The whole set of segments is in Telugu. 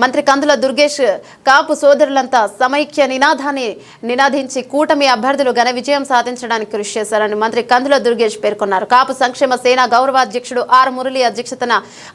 మంత్రి కందుల దుర్గేష్ కాపు సోదరులంతా సమైక్య నినాదాన్ని నినాదించి కూటమి అభ్యర్థులు ఘన విజయం సాధించడానికి కృషి చేశారని మంత్రి కందుల దుర్గేష్ పేర్కొన్నారు. కాపు సంక్షేమ సేన గౌరవాధ్యక్షుడు ఆర్ మురళి అధ్యక్షతన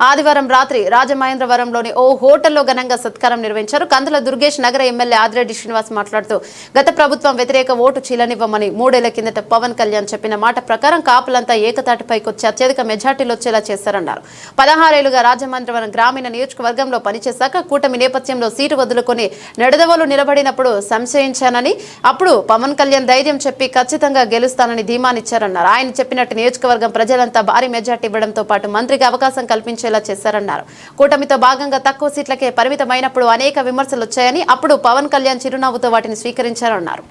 ఆదివారం రాత్రి రాజమహేంద్రవరంలోని ఓ హోటల్లో ఘనంగా సత్కారం నిర్వహించారు. కందుల దుర్గేష్ నగర ఎమ్మెల్యే ఆదిరెడ్డి శ్రీనివాస్ మాట్లాడుతూ గత ప్రభుత్వం వ్యతిరేక ఓటు చీలనివ్వమని మూడేళ్ళ కిందట పవన్ కళ్యాణ్ చెప్పిన మాట ప్రకారం కాపులంతా ఏకతాటిపైకి వచ్చి అత్యధిక మెజార్టీలు వచ్చేలా చేశారన్నారు. పదహారేళ్ళుగా రాజమహేంద్రవరం గ్రామీణ నియోజకవర్గంలో పనిచేశాక కూటమి నేపథ్యంలో సీటు వదులుకొని నడదవలు నిలబడినప్పుడు సంశయించానని అప్పుడు పవన్ కళ్యాణ్ ధైర్యం చెప్పి ఖచ్చితంగా గెలుస్తానని ధీమానిచ్చారన్నారు ఆయన చెప్పినట్టు నియోజకవర్గం ప్రజలంతా భారీ మెజార్టీ ఇవ్వడంతో పాటు మంత్రికి అవకాశం కల్పించేలా చేశారన్నారు. కూటమితో భాగంగా తక్కువ సీట్లకే పరిమితమైనప్పుడు అనేక విమర్శలు వచ్చాయని అప్పుడు పవన్ కళ్యాణ్ చిరునవ్వుతో వాటిని స్వీకరించారన్నారు.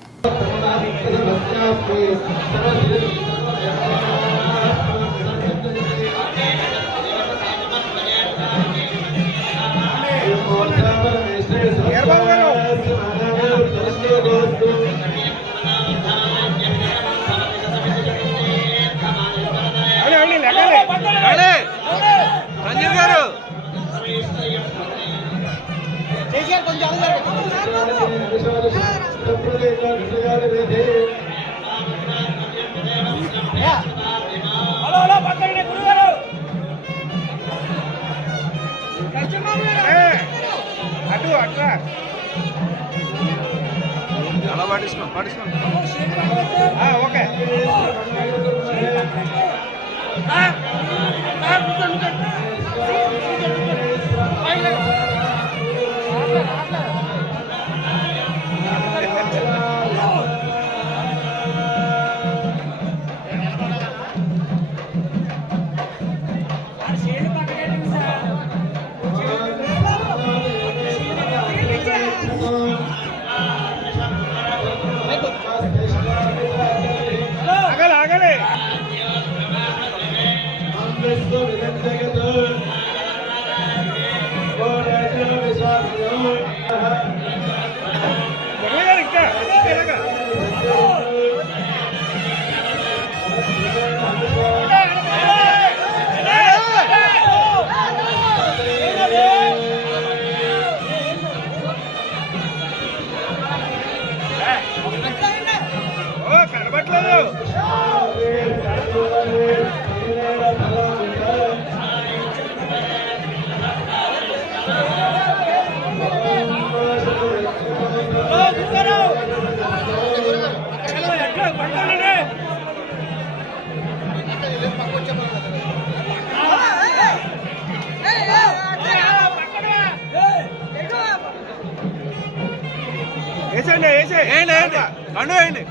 ఏంటి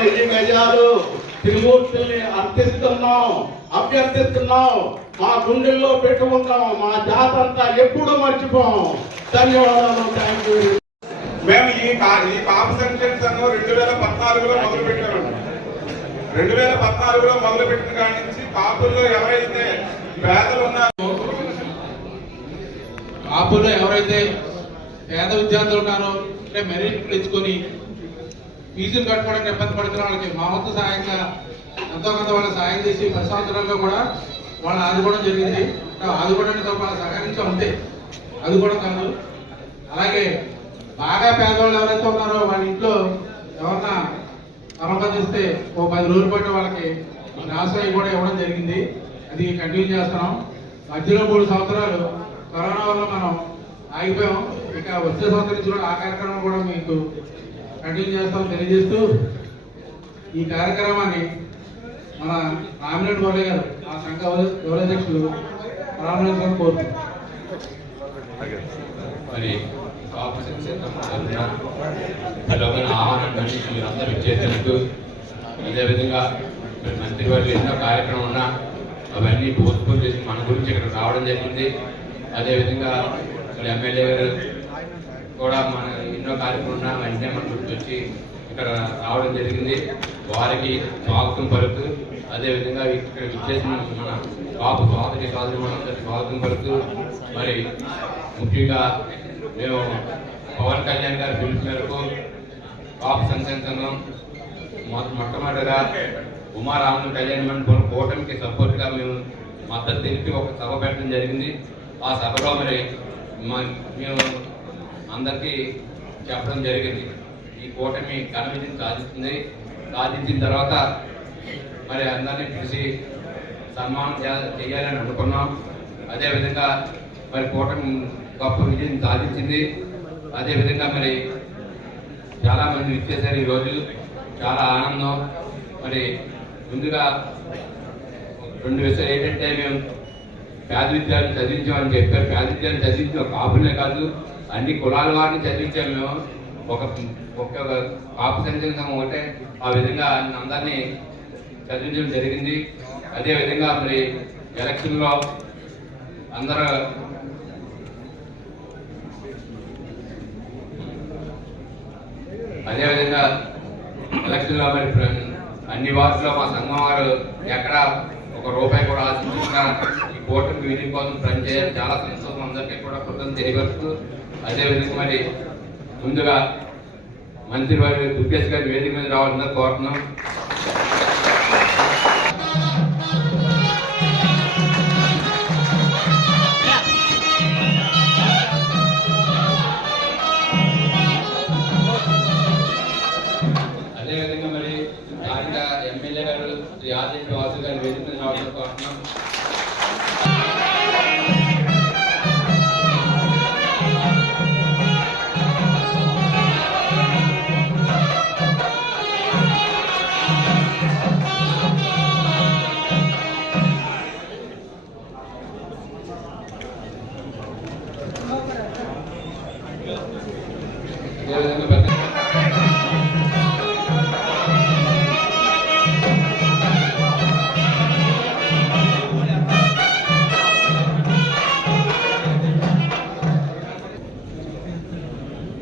వెయ్యి గజాలు త్రిమూర్తుల్ని అర్థిస్తున్నాం అభ్యర్థిస్తున్నాం. మా గుండెల్లో పెట్టుకుంటాం మా జాతంతా ఎప్పుడు మర్చిపోం. ధన్యవాదాలు థ్యాంక్ యూ మేము ఈ ఈ పాప సంక్షేమ సంఘం రెండు వేల పద్నాలుగులో మొదలు పెట్టామండి రెండు వేల పద్నాలుగులో మొదలు పెట్టిన కాడి నుంచి పాపుల్లో ఎవరైతే పేదలు ఉన్నారో కాపులో ఎవరైతే పేద విద్యార్థులు ఉన్నారో అంటే మెరిట్ తెచ్చుకొని ఫీజులు కట్టుకోవడానికి ఇబ్బంది పడుతున్న వాళ్ళకి మా వంతు సహాయంగా ఎంతో కొంత వాళ్ళకి సాయం చేసి పది సంవత్సరాల్లో కూడా వాళ్ళని ఆదుకోవడం జరిగింది. ఆదుకోవడానికి వాళ్ళ సహకరించడం ఉంటే అది కూడా కాదు. అలాగే బాగా పేదవాళ్ళు ఎవరైతే ఉన్నారో వాళ్ళ ఇంట్లో ఎవరన్నా సంపాదిస్తే ఓ పది రోజులు పట్టి వాళ్ళకి ఆశ్రయం కూడా ఇవ్వడం జరిగింది. అది కంటిన్యూ చేస్తున్నాం. మధ్యలో మూడు సంవత్సరాలు కరోనా వల్ల మనం ఆగిపోయాం. ఇక వచ్చే సంవత్సరం నుంచి కూడా ఆ కార్యక్రమం కూడా మీకు కంటిన్యూ చేస్తాం తెలియజేస్తూ ఈ కార్యక్రమాన్ని మన రామినేటి గౌరయ్య గారు ఆ సంఘ గౌరవాధ్యక్షులు రామరెడ్డి కోరుతున్నాం. మరి కాపు ఆహ్వానం మీరందరూ అదేవిధంగా మంత్రి వారు ఎన్నో కార్యక్రమం ఉన్నా అవన్నీ పోస్ట్పోన్ చేసి మన గురించి ఇక్కడ రావడం జరిగింది. అదేవిధంగా ఇక్కడ ఎమ్మెల్యే గారు కూడా మన ఎన్నో కార్యక్రమం వెంటనే మన గుర్తొచ్చి ఇక్కడ రావడం జరిగింది. వారికి స్వాగతం పలుకుతూ అదేవిధంగా ఇక్కడ విచ్చేసిన మన కాపు సోదరి సోదరి మనందరికీ స్వాగతం పలుకుతూ మరి ముఖ్యంగా మేము పవన్ కళ్యాణ్ గారి పిలుపు మేరకు కాపు సంక్షేమ సంఘం మొట్టమొదటిగా ఉమారామన్ కళ్యాణ్ మండపం కూటమికి సపోర్ట్గా మేము మద్దతు తెలిపి ఒక సభ పెట్టడం జరిగింది. ఆ సభలో మరి మేము అందరికీ చెప్పడం జరిగింది. ఈ కూటమి ఘన విజయం సాధిస్తుంది. సాధించిన తర్వాత మరి అందరినీ పిలిచి సన్మానం చేయాలని అనుకున్నాం. అదేవిధంగా మరి కూటమి గొప్ప విజయం సాధించింది. అదేవిధంగా మరి చాలా మంది ఇచ్చేసారు ఈరోజు చాలా ఆనందం. మరి ముందుగా రెండు విషయాలు ఏంటంటే మేము పేద విద్యార్థులు చదివించామని చెప్పారు. పేద విద్యార్థులు చదివించాం కాపులే కాదు అన్ని కులాల వారిని చదివించాం మేము. ఒక ఒక కాపు సంక్షేమ సంఘం ఒకటే ఆ విధంగా అందరినీ చదివించడం జరిగింది. అదే విధంగా మరి ఎలక్షన్లో అందరూ అదేవిధంగా ఎలక్షన్లో మరి అన్ని వార్డులో మా సంఘం వారు ఎక్కడ ఒక రూపాయి కూడా ఆశించకుండా ఈ కూటమి విధి కోసం పనిచేయాలి చాలా సంతోషం. అందరికీ కూడా కృతం తెలియపరుస్తూ అదేవిధంగా మరి ముందుగా మంత్రి వారి దుర్గేష్ గారి వేదిక మీద రావాలని కోరుతున్నాం.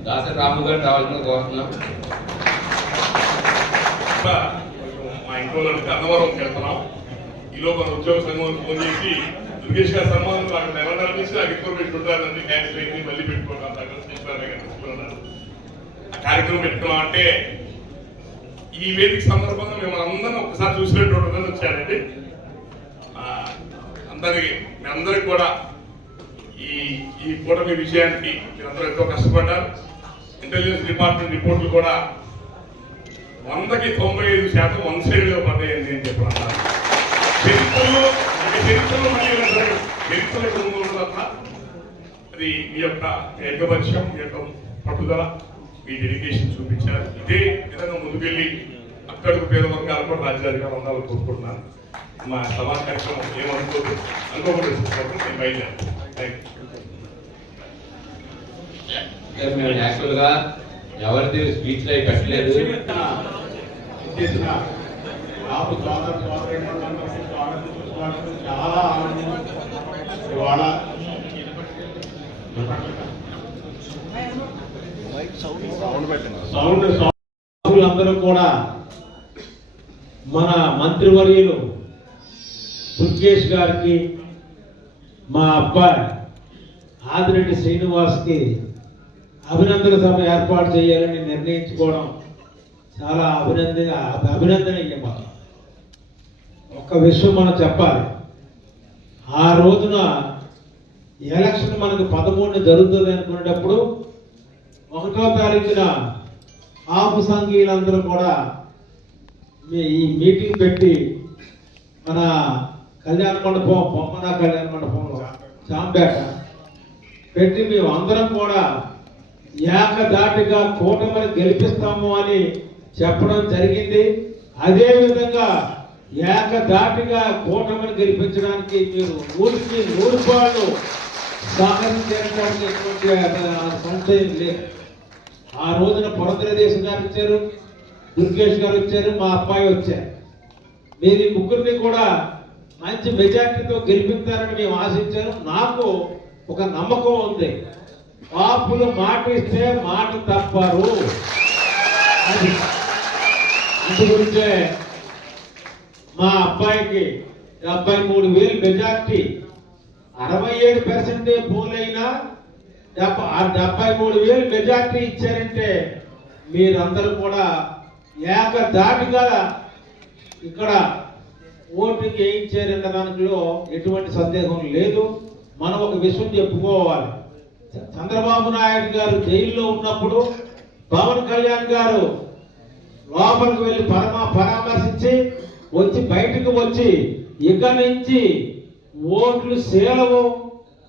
దాసరి రాము గారు రావాలని కోరుతున్నాం మా ఇంట్లో గన్నవరం వెళ్తున్నాం. ఈలో మన ఉద్యోగ సంఘం ఫోన్ చేసి దుర్గేష్ గారి సన్మానం అక్కడ నెల నెల నుంచి నాకు ఇన్ఫర్మేషన్ ఉంటారని మళ్ళీ పెట్టుకోవడం దగ్గర తీసుకున్నాను కార్యక్రమం పెట్టుకున్నాం అంటే ఈ వేదిక సందర్భంగా మేము అందరం ఒకసారి చూసినట్టు ఉంటుందని వచ్చానండి అందరికి మీ అందరికి కూడా ఈ ఈ కూటమి విషయానికి మీరందరూ ఎంతో కష్టపడ్డారు. ఇంటెలిజెన్స్ డిపార్ట్మెంట్ రిపోర్ట్లు కూడా వందకి తొంభై ఐదు శాతం వన్ సైడ్గా పడ్డాయని నేను చెప్పాను చరిత్రలో చరిత్రలో మళ్ళీ చరిత్ర కుటుంబంలో అది మీ యొక్క ఏకపక్షం మీ యొక్క పట్టుదల. మీ డెడికేషన్ చూపించారు. ఇదే విధంగా ముందుకెళ్ళి అక్కడికి పేద వర్గాలు కూడా రాజ్యాధికారం ఉండాలని కోరుకుంటున్నాను. మా సభా కార్యక్రమం ఏమనుకోదు? అనుకోకుండా నేను బయలుదేరాను. మేము యాక్చువల్గా ఎవరిది స్పీచ్ లైవ్ పెట్టలేదు స్వాగతం సుస్వాగతం చాలా ఆనందం ఇవాళ సౌండ్ సౌండ్లందరూ కూడా మన మంత్రివర్యులు దుర్గేష్ గారికి మా అబ్బాయి ఆదిరెడ్డి శ్రీనివాస్కి అభినందన సభ ఏర్పాటు చేయాలని నిర్ణయించుకోవడం చాలా అభినందన అభినందనీయం ఒక్క విషయం మనం చెప్పాలి ఆ రోజున ఎలక్షన్ మనకు పదమూడు జరుగుతుంది అనుకునేటప్పుడు ఒకటో తారీఖున ఆపు సంఘీయులందరూ కూడా ఈ మీటింగ్ పెట్టి మన కళ్యాణ మండపం బొమ్మన కళ్యాణ మండపంలో చాంపేట పెట్టి మేము అందరం కూడా ఏకదాటిగా కూటమిని గెలిపిస్తాము అని చెప్పడం జరిగింది. అదేవిధంగా ఏకదాటిగా కూటమిని గెలిపించడానికి మీరు ఊరికి నూరు పాళ్ళు సహకరించడానికి ఎటువంటి ఆ, సంశయం లేదు. ఆ రోజున పురంధరదేశం గారు వచ్చారు దుర్గేష్ గారు వచ్చారు మా అబ్బాయి వచ్చారు. మీరు ఈ ముగ్గురిని కూడా మంచి మెజార్టీతో గెలిపిస్తారని మేము ఆశించారు. నాకు ఒక నమ్మకం ఉంది. పాపులు మాట ఇస్తే మాట తప్పరు. అది. అందు మా అబ్బాయికి డెబ్బై మూడు వేలు మెజార్టీ. అరవై ఏడు పర్సెంటే పోలైనా డెబ్బై ఆ మూడు వేలు మెజార్టీ ఇచ్చారంటే మీరందరూ కూడా ఏకదాటిగా ఇక్కడ ఓటుకి వేయించారన్న దానిలో ఎటువంటి సందేహం లేదు. మనం ఒక విషయం చెప్పుకోవాలి. చంద్రబాబు నాయుడు గారు జైల్లో ఉన్నప్పుడు పవన్ కళ్యాణ్ గారు లోపలికి వెళ్ళి పరమా పరామర్శించి వచ్చి బయటకు వచ్చి ఇక నుంచి ఓట్లు సేలవు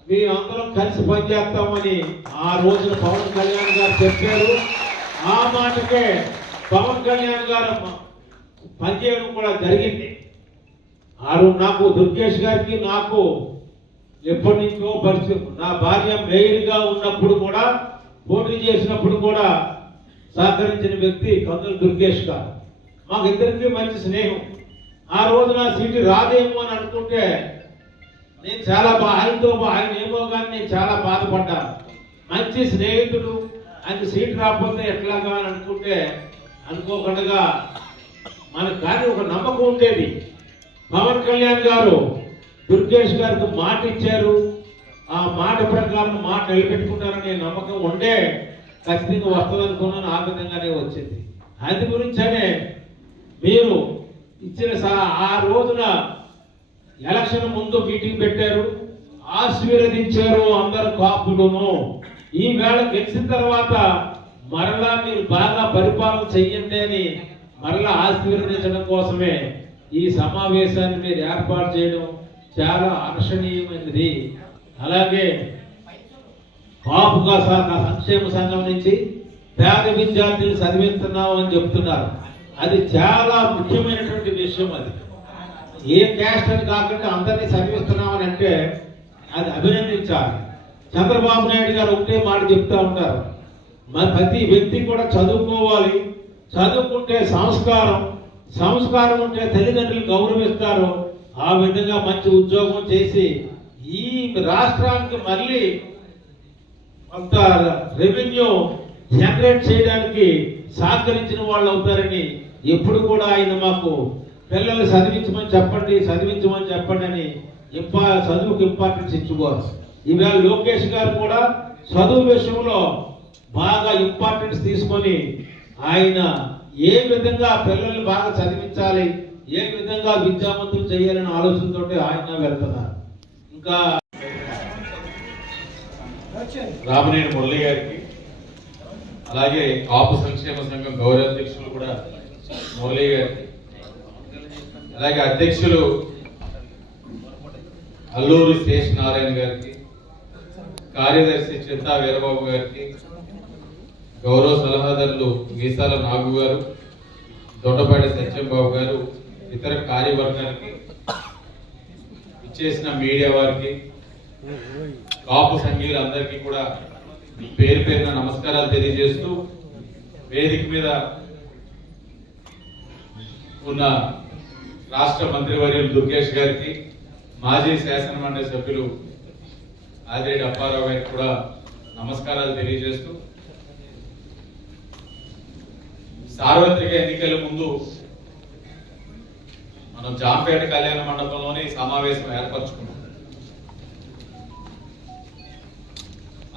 మీ అందరం కలిసి పనిచేస్తామని ఆ రోజున పవన్ కళ్యాణ్ గారు చెప్పారు. ఆ మాటకే పవన్ కళ్యాణ్ గారు పనిచేయడం కూడా జరిగింది. ఆ రోజు నాకు దుర్గేష్ గారికి నాకు ఎప్పటి నుంచో పరిస్థితి నా భార్య మేయర్గా ఉన్నప్పుడు కూడా పోటీ చేసినప్పుడు కూడా సహకరించిన వ్యక్తి కందుల దుర్గేష్ గారు. మాకు ఇద్దరికి మంచి స్నేహం. ఆ రోజు నా సీటు రాదేమో అని అనుకుంటే నేను చాలా బా ఆయనతో ఆయన ఏమో కానీ నేను చాలా బాధపడ్డాను. మంచి స్నేహితుడు ఆయన సీట్ రాకపోతే ఎట్లాగా అని అనుకుంటే అనుకోకుండా మనకు కానీ ఒక నమ్మకం ఉండేది. పవన్ కళ్యాణ్ గారు దుర్గేష్ గారికి మాట ఇచ్చారు. ఆ మాట ప్రకారం మాట నిలబెట్టుకుంటారనే నమ్మకం ఉండే ఖచ్చితంగా వస్తుంది అనుకున్నాను ఆ విధంగానే వచ్చింది. అది గురించనే మీరు ఇచ్చిన సా- ఆ రోజున ఎలక్షన్ ముందు మీటింగ్ పెట్టారు ఆశీర్వదించారు అందరు కాపులను. ఈ వేళ గెలిచిన తర్వాత మరలా మీరు బాగా పరిపాలన చెయ్యండి అని మరలా ఆశీర్వదించడం కోసమే ఈ సమావేశాన్ని మీరు ఏర్పాటు చేయడం చాలా ఆకర్షణీయమైనది. అలాగే కాపుగా నా సంక్షేమ సంఘం నుంచి పేద విద్యార్థులు చదివిస్తున్నాం అని చెప్తున్నారు. అది చాలా ముఖ్యమైనటువంటి విషయం అది. ఏ క్యాస్ట్ అని కాకుండా అందరినీ సమీపిస్తున్నామని అంటే అది అభినందించాలి. చంద్రబాబు నాయుడు గారు ఒకటే మాట చెప్తా ఉంటారు మరి ప్రతి వ్యక్తి కూడా చదువుకోవాలి. చదువుకుంటే సంస్కారం. సంస్కారం ఉంటే తల్లిదండ్రులు గౌరవిస్తారు. ఆ విధంగా మంచి ఉద్యోగం చేసి ఈ రాష్ట్రానికి మళ్ళీ కొంత రెవెన్యూ జనరేట్ చేయడానికి సహకరించిన వాళ్ళు అవుతారని ఎప్పుడు కూడా ఆయన మాకు పిల్లలు చదివించమని చెప్పండి చదివించమని చెప్పండి అని ఇంపా చదువుకు ఇంపార్టెన్స్ ఇచ్చుకోవాలి ఈవేళ లోకేష్ గారు కూడా చదువు విషయంలో బాగా ఇంపార్టెన్స్ తీసుకొని ఆయన ఏ విధంగా పిల్లల్ని బాగా చదివించాలి ఏ విధంగా విద్యావంతులు చేయాలనే ఆలోచనతో ఆయన వెళ్తున్నారు. ఇంకా రామనేని మురళి గారికి అలాగే కాపు సంక్షేమ సంఘం గౌరవ అధ్యక్షులు కూడా మురళి గారికి అలాగే అధ్యక్షులు అల్లూరి శేష్ నారాయణ గారికి కార్యదర్శి చింతా వీరబాబు గారికి గౌరవ సలహాదారులు మీసాల నాగు గారు దొడ్డపాటి సత్యంబాబు గారు ఇతర కార్యవర్గానికి ఇచ్చేసిన మీడియా వారికి కాపు సంఘీయులందరికీ కూడా పేరు పేరున నమస్కారాలు తెలియజేస్తూ వేదిక మీద ఉన్న రాష్ట్ర మంత్రివర్యులు దుర్గేష్ గారికి మాజీ శాసనమండలి సభ్యులు ఆదిరెడ్డి అప్పారావు గారికి కూడా నమస్కారాలు తెలియజేస్తూ సార్వత్రిక ఎన్నికల ముందు మనం జాంపేట కళ్యాణ మండపంలోనే సమావేశం ఏర్పరచుకున్నాం.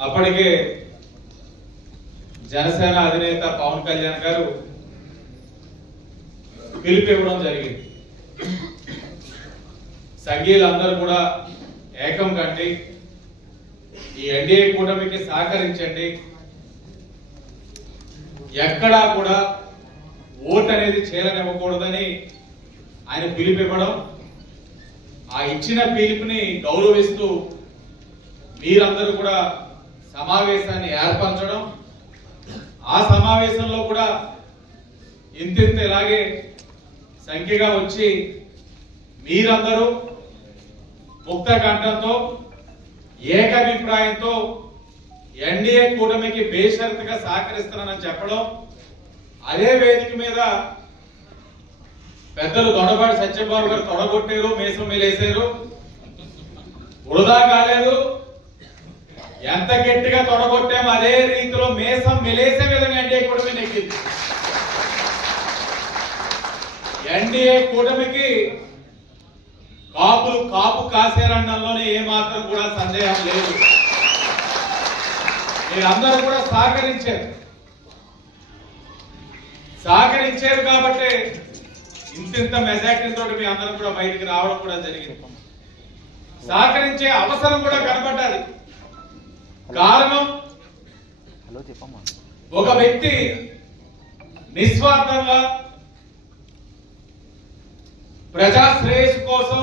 అప్పటికే జనసేన అధినేత పవన్ కళ్యాణ్ గారు పిలుపు ఇవ్వడం జరిగింది. సంఘీయులందరూ కూడా ఏకం కండి. ఈ ఎన్డీఏ కూటమికి సహకరించండి. ఎక్కడా కూడా ఓట్ అనేది చేరనివ్వకూడదని ఆయన పిలిపివ్వడం ఆ ఇచ్చిన పిలుపుని గౌరవిస్తూ మీరందరూ కూడా సమావేశాన్ని ఏర్పరచడం ఆ సమావేశంలో కూడా ఇంతింత ఇలాగే సంఖ్యగా వచ్చి మీరందరూ ముక్త కంఠంతో ఏకాభిప్రాయంతో ఎన్డీఏ కూటమికి బేషరతుగా సహకరిస్తున్నానని చెప్పడం అదే వేదిక మీద పెద్దలు దొడపాటి సత్యబాబు గారు తొడగొట్టారు మేసం మేలేశారు. వృధా కాలేదు. ఎంత గట్టిగా తొడగొట్టామో అదే రీతిలో మేసం మెలేసే విధంగా ఎన్డీఏ కూటమి నెక్కింది ఎన్డీఏ కూటమికి కాపులు కాపు కాసేరన్నలోనే ఏమాత్రం కూడా సందేహం లేదు. మీరందరూ కూడా సహకరించారు. సహకరించారు కాబట్టి ఇంతింత మెజార్టీ తోటి మీ అందరం కూడా బయటికి రావడం కూడా జరిగింది. సహకరించే అవసరం కూడా కనబడ్డది కారణం ఒక వ్యక్తి నిస్వార్థంగా ప్రజా శ్రేయస్సు కోసం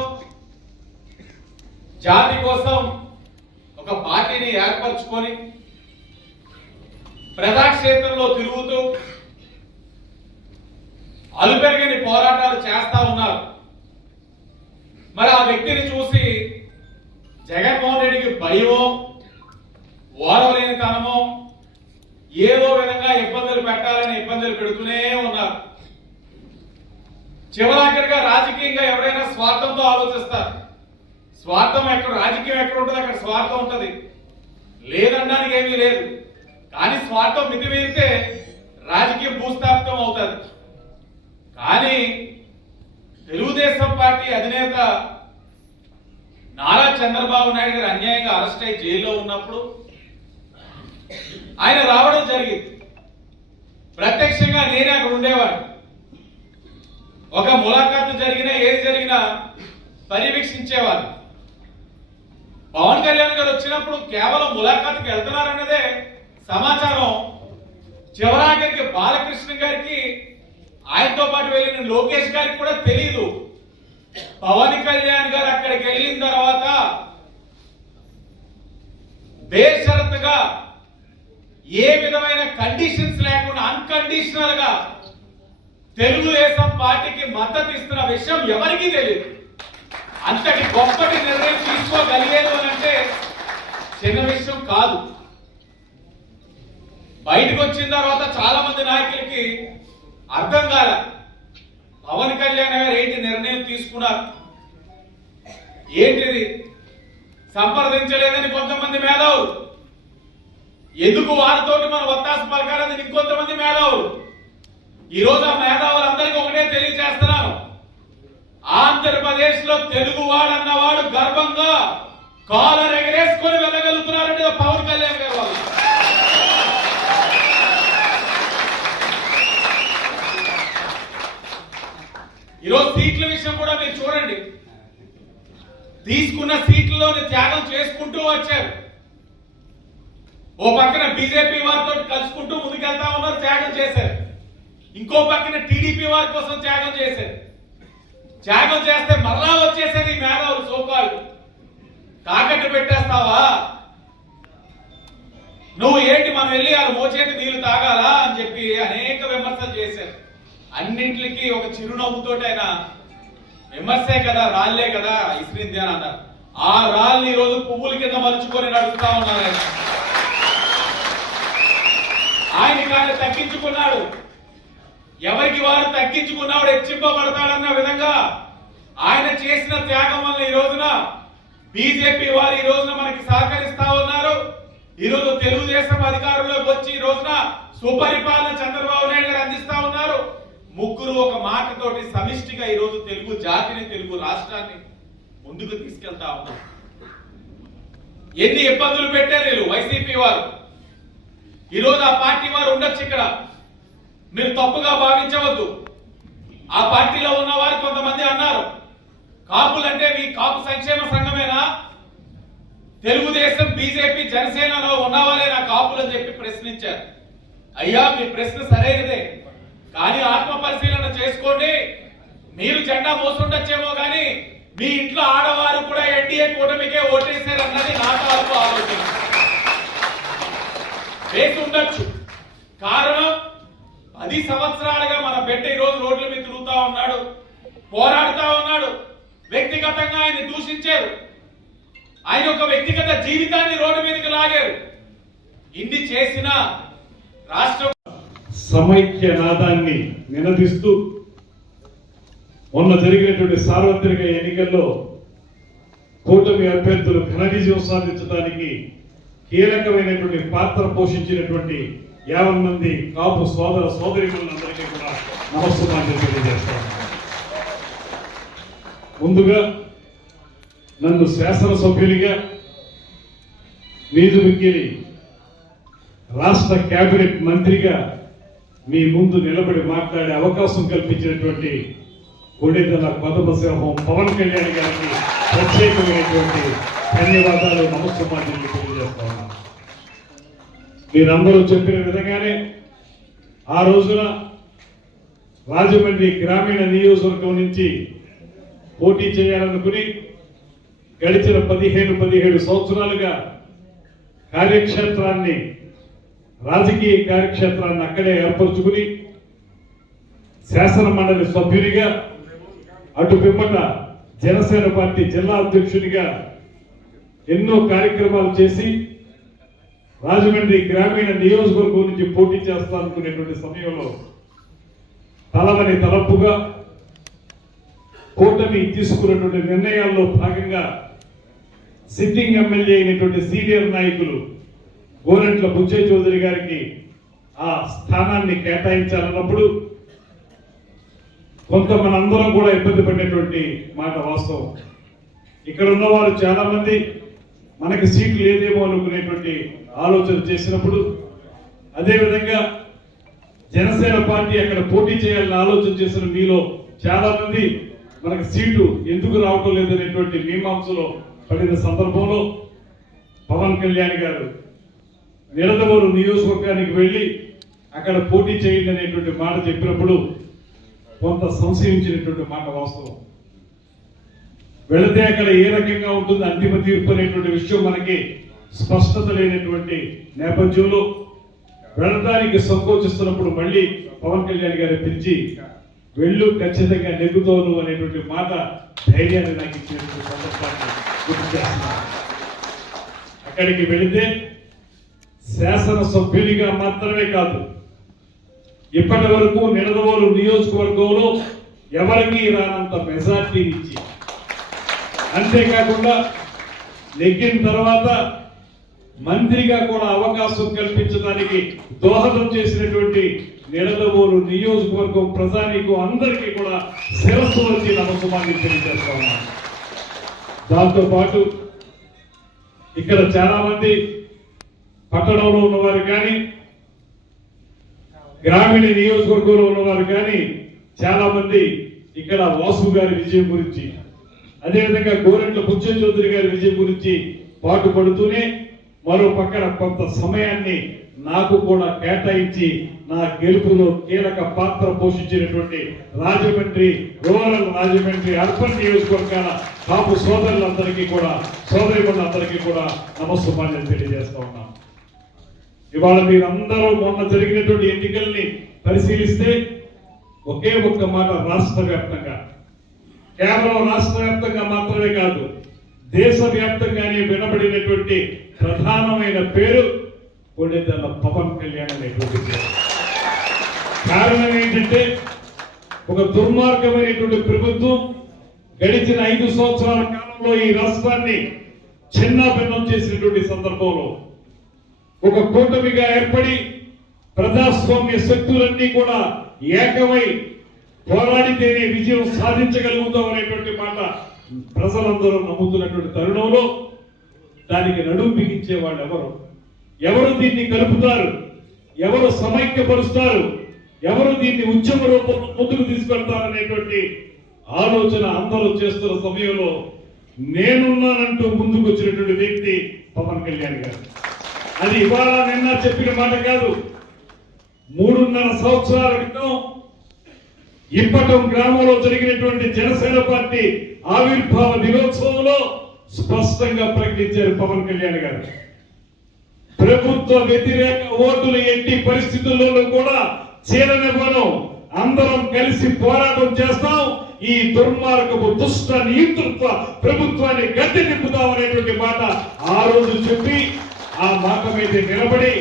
జాతి కోసం ఒక పార్టీని ఏర్పరచుకొని ప్రజాక్షేత్రంలో తిరుగుతూ అలుపెరగని పోరాటాలు చేస్తా ఉన్నారు. మరి ఆ వ్యక్తిని చూసి జగన్మోహన్ రెడ్డికి భయమో ఓరవలేనితనమో ఏదో విధంగా ఇబ్బందులు పెట్టాలని ఇబ్బందులు పెడుతూనే ఉన్నారు. చివరాఖరిగా రాజకీయంగా ఎవరైనా స్వార్థంతో ఆలోచిస్తారు. స్వార్థం ఎక్కడ రాజకీయం ఎక్కడ ఉంటుంది? అక్కడ స్వార్థం ఉంటుంది. లేదనడానికి ఏమీ లేదు. కానీ స్వార్థం మితిమీరితే రాజకీయ భూస్థాపితం అవుతుంది. కానీ తెలుగుదేశం పార్టీ అధినేత నారా చంద్రబాబు నాయుడు గారు అన్యాయంగా అరెస్ట్ అయి జైల్లో ఉన్నప్పుడు ఆయన రావడం జరిగింది. ప్రత్యక్షంగా నేనే అక్కడ ఉండేవాడిని. ఒక ములాఖాతు జరిగినా ఏది జరిగినా పర్యవేక్షించేవాళ్ళు పవన్ కళ్యాణ్ గారు వచ్చినప్పుడు కేవలం ములాఖాతుకి వెళ్తున్నారన్నదే సమాచారం. చివరాఖరికి బాలకృష్ణ గారికి ఆయనతో పాటు వెళ్ళిన లోకేష్ గారికి కూడా తెలియదు పవన్ కళ్యాణ్ గారు అక్కడికి వెళ్ళిన తర్వాత బేషరత్గా ఏ విధమైన కండిషన్స్ లేకుండా అన్కండిషనల్గా తెలుగుదేశం పార్టీకి మద్దతు ఇస్తున్న విషయం ఎవరికీ తెలియదు అంతటి గొప్పటి నిర్ణయం తీసుకోగలిగేది అని అంటే చిన్న విషయం కాదు. బయటకు వచ్చిన తర్వాత చాలా మంది నాయకులకి అర్థం కాల. పవన్ కళ్యాణ్ గారు ఏంటి నిర్ణయం తీసుకున్నారు? ఏంటిది? సంప్రదించలేదని కొంతమంది మేధావులు. ఎందుకు వారితోటి మనం ఒత్తాస పలకాలని ఇంకొంతమంది మేధావులు? ఈ రోజు ఆ మేధావులందరికీ ఒకటే తెలియజేస్తున్నాను. ఆంధ్రప్రదేశ్లో తెలుగు వాడు అన్నవాడు గర్వంగా కాలర్ ఎగరేసుకొని వెళ్ళగలుగుతున్నారంటే పవన్ కళ్యాణ్ గారు వాళ్ళు. ఈరోజు సీట్ల విషయం కూడా మీరు చూడండి. తీసుకున్న సీట్లలోని త్యాగం చేసుకుంటూ వచ్చారు. ఓ పక్కన బీజేపీ వారితో కలుసుకుంటూ ముందుకెళ్తా ఉన్నారు త్యాగం చేశారు. ఇంకో పక్కన టీడీపీ వారి కోసం త్యాగం చేశారు. త్యాగం చేస్తే మరలా వచ్చేసేది ఈ మేధావులు సోకాలు తాకట్టు పెట్టేస్తావా? నువ్వు ఏంటి మనం వెళ్ళి ఆ మోచేతి నీళ్ళు తాగాలా అని చెప్పి అనేక విమర్శలు చేశారు. అన్నింటికి ఒక చిరునవ్వుతోటైనా విమర్శే కదా రాళ్ళే కదా ఇస్రింది అని అన్నారు. ఆ రాళ్ళు ఈ రోజు పువ్వుల కింద మలుచుకొని నడుస్తా ఉన్నారు. ఆయన ఆయన ఆయన తగ్గించుకున్నాడు. ఎవరికి వారు తగ్గించుకున్నవాడు హెచ్చింపబడతాడన్న విధంగా ఆయన చేసిన త్యాగం వల్ల ఈ రోజున బీజేపీ వారు ఈ రోజున మనకి సహకరిస్తా ఉన్నారు. ఈ రోజు తెలుగుదేశం అధికారంలోకి వచ్చి ఈ రోజున సుపరిపాలన చంద్రబాబు నాయుడు గారు అందిస్తా ఉన్నారు. ముగ్గురు ఒక మాటతోటి సమిష్టిగా ఈ రోజు తెలుగు జాతిని తెలుగు రాష్ట్రాన్ని ముందుకు తీసుకెళ్తా ఉన్నారు. ఎన్ని ఇబ్బందులు పెట్టారు వీళ్ళు వైసీపీ వారు. ఈరోజు ఆ పార్టీ వారు ఉండొచ్చు ఇక్కడ. మీరు తప్పుగా భావించవద్దు. ఆ పార్టీలో ఉన్న వారు కొంతమంది అన్నారు కాపులంటే మీ కాపు సంక్షేమ సంఘమేనా? తెలుగుదేశం బీజేపీ జనసేనలో ఉన్నవారే నా కాపులు? అని చెప్పి ప్రశ్నించారు. అయ్యా మీ ప్రశ్న సరైనదే. కానీ ఆత్మ పరిశీలన చేసుకోండి. మీరు జెండా మోసుండొచ్చేమో కానీ మీ ఇంట్లో ఆడవారు కూడా ఎన్డీఏ కూటమికే ఓటేశారన్నది నా తాలూకు ఆలోచన. వేసి ఉండొచ్చు. కారణం పది సంవత్సరాలుగా మన బిడ్డ ఈ రోజు రోడ్ల మీద తిరుగుతా ఉన్నాడు పోరాడుతా ఉన్నాడు. వ్యక్తిగతంగా ఆయన దూషించారు. ఆయన ఒక వ్యక్తిగత జీవితాన్ని రోడ్డు మీదకి లాగారు. ఇన్ని చేసిన రాష్ట్రం సమైక్య నాదాన్ని నినదిస్తూ మొన్న జరిగినటువంటి సార్వత్రిక ఎన్నికల్లో కూటమి అభ్యర్థులు ఘన విజయం సాధించడానికి కీలకమైనటువంటి పాత్ర పోషించినటువంటి యాభై మంది కాపు సోదర సోదరిమణులందరికీ కూడా నమస్కారం తెలియజేస్తాను. ముందుగా నన్ను శాసనసభ్యునిగా నీదు మిక్కిలి రాష్ట్ర కేబినెట్ మంత్రిగా మీ ముందు నిలబడి మాట్లాడే అవకాశం కల్పించినటువంటి కొడిదల పదమసింహం పవన్ కళ్యాణ్ గారికి ప్రత్యేకమైనటువంటి ధన్యవాదాలు నమస్కారాలు తెలియజేస్తా మీరందరూ చెప్పిన విధంగానే ఆ రోజున రాజమండ్రి గ్రామీణ నియోజకవర్గం నుంచి పోటీ చేయాలనుకుని గడిచిన పదిహేను పదిహేడు సంవత్సరాలుగా కార్యక్షేత్రాన్ని రాజకీయ కార్యక్షేత్రాన్ని అక్కడే ఏర్పరచుకుని శాసన మండలి సభ్యునిగా అటు పిమ్మట జనసేన పార్టీ జిల్లా అధ్యక్షునిగా ఎన్నో కార్యక్రమాలు చేసి రాజమండ్రి గ్రామీణ నియోజకవర్గం నుంచి పోటీ చేస్తానుకునేటువంటి సమయంలో తలవని తలపుగా కూటమి తీసుకున్నటువంటి నిర్ణయాల్లో భాగంగా సిట్టింగ్ ఎమ్మెల్యే అయినటువంటి సీనియర్ నాయకులు గోరంట్ల బుజ్జే చౌదరి గారికి ఆ స్థానాన్ని కేటాయించాలన్నప్పుడు కొంత మనందరం కూడా ఇబ్బంది పడినటువంటి మాట వాస్తవం. ఇక్కడ ఉన్నవారు చాలామంది మనకి సీట్లు లేదేమో అనుకునేటువంటి ఆలోచన చేసినప్పుడు అదేవిధంగా జనసేన పార్టీ అక్కడ పోటీ చేయాలని ఆలోచన చేసిన మీలో చాలా మంది మనకు సీటు ఎందుకు రావటం లేదనేటువంటి మీమాంసలో పడిన సందర్భంలో పవన్ కళ్యాణ్ గారు నిరదవరు నియోజకవర్గానికి వెళ్ళి అక్కడ పోటీ చేయండి అనేటువంటి మాట చెప్పినప్పుడు కొంత సంశయించినటువంటి మాట వాస్తవం. వెళితే అక్కడ ఏ రకంగా ఉంటుంది అంతిమ తీర్పు అనేటువంటి విషయం మనకి స్పష్టత లేనటువంటి నేపథ్యంలో వెళ్ళడానికి సంకోచిస్తున్నప్పుడు మళ్ళీ పవన్ కళ్యాణ్ గారు పిలిచి వెళ్ళు ఖచ్చితంగా నెగ్గుతోను అనేటువంటి మాట ధైర్యాన్ని నాకు ఇచ్చినటువంటి సందర్భాన్ని గుర్తు చేస్తున్నాను అక్కడికి వెళితే శాసన సభ్యునిగా మాత్రమే కాదు ఇప్పటి వరకు నిడదవోలు నియోజకవర్గంలో ఎవరికీ రానంత మెజార్టీ ఇచ్చి అంతేకాకుండా నెగ్గిన తర్వాత మంత్రిగా కూడా అవకాశం కల్పించడానికి దోహదం చేసినటువంటి నిడదవోలు నియోజకవర్గం ప్రజానీకు అందరికీ కూడా శిరస్సు వచ్చి నమస్కారాన్ని తెలియజేస్తా ఉన్నాను. దాంతోపాటు ఇక్కడ చాలా మంది పట్టణంలో ఉన్నవారు కానీ గ్రామీణ నియోజకవర్గంలో ఉన్నవారు కానీ చాలా మంది ఇక్కడ వాసు గారి విజయం గురించి అదేవిధంగా గోరెంట్ల బుచ్చ చౌదరి గారి విజయం గురించి పాటుపడుతూనే మరో పక్కన కొంత సమయాన్ని నాకు కూడా కేటాయించి నా గెలుపులో కీలక పాత్ర పోషించినటువంటి రాజమండ్రి రూరల్ రాజమండ్రి అర్బన్ నియోజకవర్గాల కాపు సోదరులందరికీ కూడా సోదరిమణులందరికీ కూడా నమస్సుమాన్యం తెలియజేస్తా ఉన్నాం. ఇవాళ మీరందరూ మొన్న జరిగినటువంటి ఎన్నికల్ని పరిశీలిస్తే ఒకే ఒక్క మాట రాష్ట్ర వ్యాప్తంగా. కేవలం రాష్ట్ర వ్యాప్తంగా మాత్రమే కాదు దేశవ్యాప్తంగానే వినబడినటువంటి ప్రధానమైన పేరు కొన్నిదల పవన్ కళ్యాణ్ అనేటువంటి పేరు కారణం ఏంటంటే ఒక దుర్మార్గమైనటువంటి ప్రభుత్వం గడిచిన ఐదు సంవత్సరాల కాలంలో ఈ రాష్ట్రాన్ని చిన్నాభిన్నం చేసినటువంటి సందర్భంలో ఒక కూటమిగా ఏర్పడి ప్రజాస్వామ్య శక్తులన్నీ కూడా ఏకమై పోరాడితేనే విజయం సాధించగలుగుతాం అనేటువంటి మాట ప్రజలందరూ నమ్ముతున్నటువంటి తరుణంలో దానికి నడుము బిగించే వాళ్ళు ఎవరు? ఎవరు దీన్ని కలుపుతారు? ఎవరు సమైక్యపరుస్తారు? ఎవరు దీన్ని ఉద్యమ రూపంలో ముందుకు తీసుకెళ్తారు అనేటువంటి ఆలోచన అందరూ చేస్తున్న సమయంలో నేనున్నానంటూ ముందుకు వచ్చినటువంటి వ్యక్తి పవన్ కళ్యాణ్ గారు. అది ఇవాళ నిన్న చెప్పిన మాట కాదు. మూడున్నర సంవత్సరాల క్రితం ఇప్పటం గ్రామంలో జరిగినటువంటి జనసేన పార్టీ ఆవిర్భావ దినోత్సవంలో స్పష్టంగా ప్రకటించారు పవన్ కళ్యాణ్ గారు. ప్రభుత్వ వ్యతిరేక ఓటులు ఎట్టి పరిస్థితుల్లోనూ కూడా చీలనివ్వను అందరం కలిసి పోరాటం చేస్తాం. ఈ దుర్మార్గపు దుష్ట నియంతృత్వ ప్రభుత్వాన్ని గద్దె తిప్పుతాం అనేటువంటి మాట ఆ రోజు చెప్పి ఆ మాట మీద నిలబడి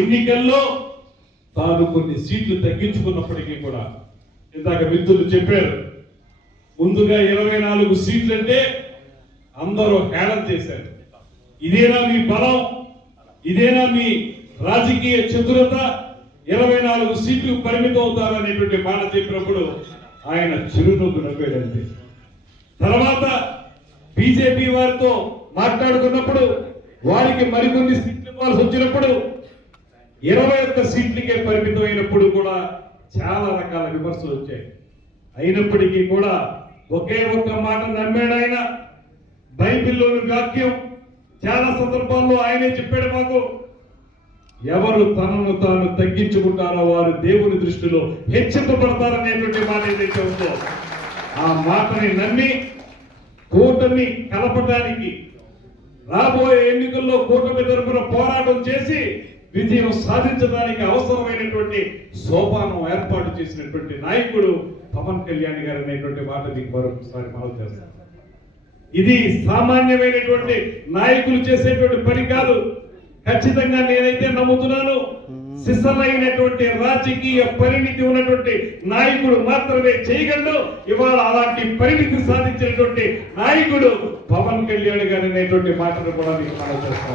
ఎన్నికల్లో తాను కొన్ని సీట్లు తగ్గించుకున్నప్పటికీ కూడా ఇందాక మిత్రులు చెప్పారు. ముందుగా ఇరవై నాలుగు సీట్లు అంటే అందరూ హేళన చేశారు. ఇదేనా మీ బలం? ఇదేనా మీ రాజకీయ చతురత? ఇరవై నాలుగు సీట్లు పరిమితం అవుతారనేటువంటి మాట చెప్పినప్పుడు ఆయన చిరునవ్వు నవ్వాడంతే తర్వాత బీజేపీ వారితో మాట్లాడుకున్నప్పుడు వారికి మరికొన్ని సీట్లు ఇవ్వాల్సి వచ్చినప్పుడు ఇరవై ఒక్క సీట్లకే పరిమితం అయినప్పుడు కూడా చాలా రకాల విమర్శలు వచ్చాయి. అయినప్పటికీ కూడా ఒకే ఒక్క మాట నమ్మాడు ఆయన. బైబిల్లోని వాక్యం చాలా సందర్భాల్లో ఆయనే చెప్పాడు మాకు. ఎవరు తనను తాను తగ్గించుకుంటారో వారు దేవుని దృష్టిలో హెచ్చింపబడతారనేటువంటి మాట ఏదైతే ఉందో ఆ మాటని నమ్మి కూటమి కలపడానికి రాబోయే ఎన్నికల్లో కూటమి తరపున పోరాటం చేసి విజయం సాధించడానికి అవసరమైనటువంటి సోపానం ఏర్పాటు చేసినటువంటి నాయకుడు పవన్ కళ్యాణ్ గారు అనేటువంటి మాట మీకు మరొకసారి మనం చేస్తాను. ఇది సామాన్యమైనటువంటి నాయకులు చేసేటువంటి పని కాదు. ఖచ్చితంగా నేనైతే నమ్ముతున్నాను. సిసలైనటువంటి రాజకీయ పరిణితి ఉన్నటువంటి నాయకుడు మాత్రమే చేయగలడు. ఇవాళ అలాంటి పరిణితి సాధించినటువంటి నాయకుడు పవన్ కళ్యాణ్ గారు అనేటువంటి మాటను కూడా మీకు మనం చేస్తా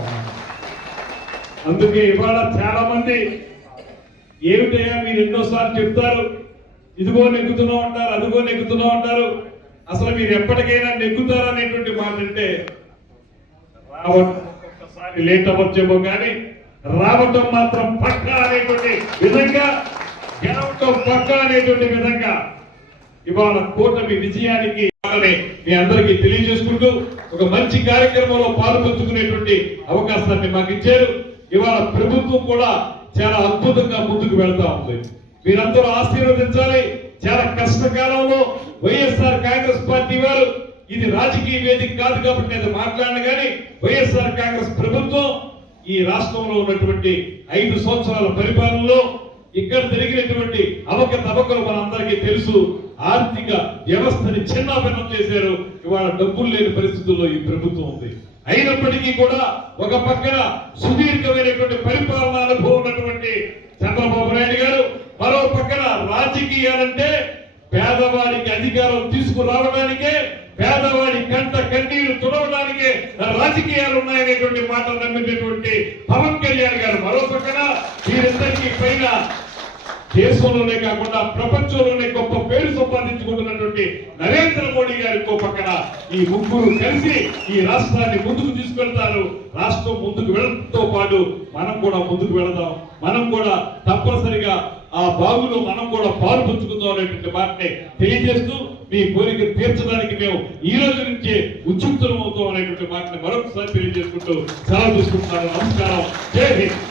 అందుకే ఇవాళ చాలా మంది ఏమిటయ్యా మీరు ఎన్నోసార్లు చెప్తారు? ఇదిగో నెగ్గుతూనే ఉంటారు అదిగో నెగ్గుతూనే ఉంటారు. అసలు మీరు ఎప్పటికైనా నెగ్గుతారు అనేటువంటి మాట అంటే రావటం ఒక్కసారి లేట్ అవ్వచ్చేమో కానీ రావటం మాత్రం పక్క అనేటువంటి విధంగా గెలవటం పక్క అనేటువంటి విధంగా ఇవాళ కూటమి విజయానికి వాళ్ళని మీ అందరికీ తెలియజేసుకుంటూ ఒక మంచి కార్యక్రమంలో పాల్పంచుకునేటువంటి అవకాశాన్ని మాకు ఇచ్చారు. ఇవాళ ప్రభుత్వం కూడా చాలా అద్భుతంగా ముందుకు వెళ్తా ఉంది. మీరందరూ ఆశీర్వదించాలి. చాలా కష్టకాలంలో వైఎస్ఆర్ కాంగ్రెస్ పార్టీ వారు ఇది రాజకీయ వేదిక కాదు కాబట్టి నేను మాట్లాడిన కానీ వైఎస్ఆర్ కాంగ్రెస్ ప్రభుత్వం ఈ రాష్ట్రంలో ఉన్నటువంటి ఐదు సంవత్సరాల పరిపాలనలో ఇక్కడ జరిగినటువంటి అవకతవకలు మనందరికీ తెలుసు. ఆర్థిక వ్యవస్థని చిన్నాభిన్నం చేశారు. ఇవాళ డబ్బులు లేని పరిస్థితుల్లో ఈ ప్రభుత్వం ఉంది. అయినప్పటికీ కూడా ఒక పక్కన సుదీర్ఘమైనటువంటి పరిపాలన అనుభవం ఉన్నటువంటి చంద్రబాబు నాయుడు గారు మరో పక్కన రాజకీయాలంటే పేదవాడికి అధికారం తీసుకురావడానికే పేదవాడి కంట కన్నీరు తుడవడానికే రాజకీయాలు ఉన్నాయనేటువంటి మాటలు నమ్మినటువంటి పవన్ కళ్యాణ్ గారు మరో పక్కన వీరిద్దరికీ పైన దేశంలోనే కాకుండా ప్రపంచంలోనే గొప్ప పేరు సంపాదించుకుంటున్నటువంటి నరేంద్ర మోడీ గారి పక్కన ఈ ముగ్గురు కలిసి ఈ రాష్ట్రాన్ని ముందుకు తీసుకెళ్తారు. రాష్ట్రం ముందుకు వెళ్ళడంతో పాటు మనం కూడా ముందుకు వెళదాం. మనం కూడా తప్పనిసరిగా ఆ బాగులో మనం కూడా పాలు పంచుకుందాం అనేటువంటి మాటని తెలియజేస్తూ మీ కోరిక తీర్చడానికి మేము ఈ రోజు నుంచే ఉత్సుక్తులం అవుతాం అనేటువంటి మాటని మరొకసారి తెలియజేసుకుంటూ సెలవు తీసుకుంటున్నాను. నమస్కారం. జై హింద్.